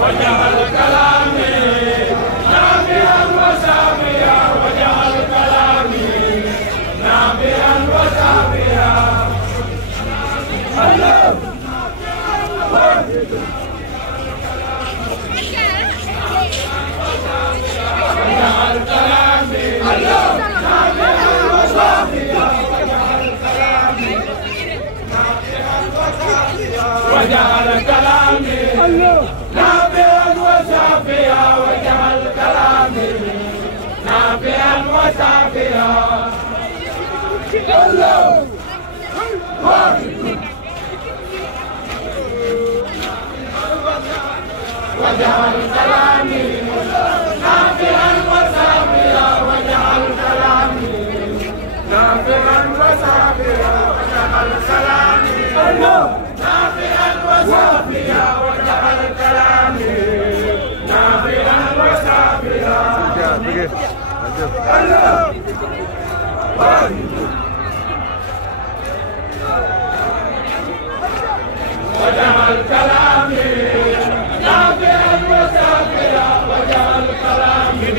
وجعل كلامي نافعا وشافيا وجعل كلامي نافعا وشافيا الله وجعل كلامي نافعا وشافيا وجعل كلامي نافعا وشافيا وجعل كلامي الله نافعا وشافيا وجعل كلامي نافعا وشافيا الله وجعل كلامي نافعا وشافيا وجعل كلامي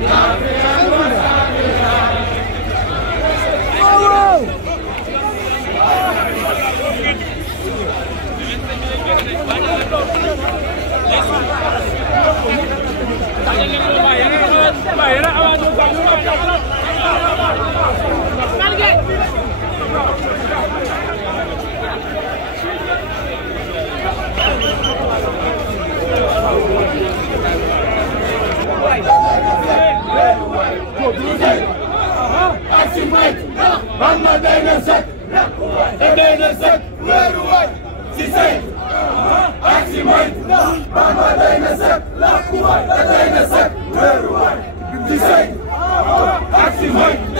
نافعا وشافيا Mama dayna sek, dayna sek, weeru waay si sey. Aksi mooy, mama dayna sek, dayna sek, weeru waay si sey. Aksi mooy.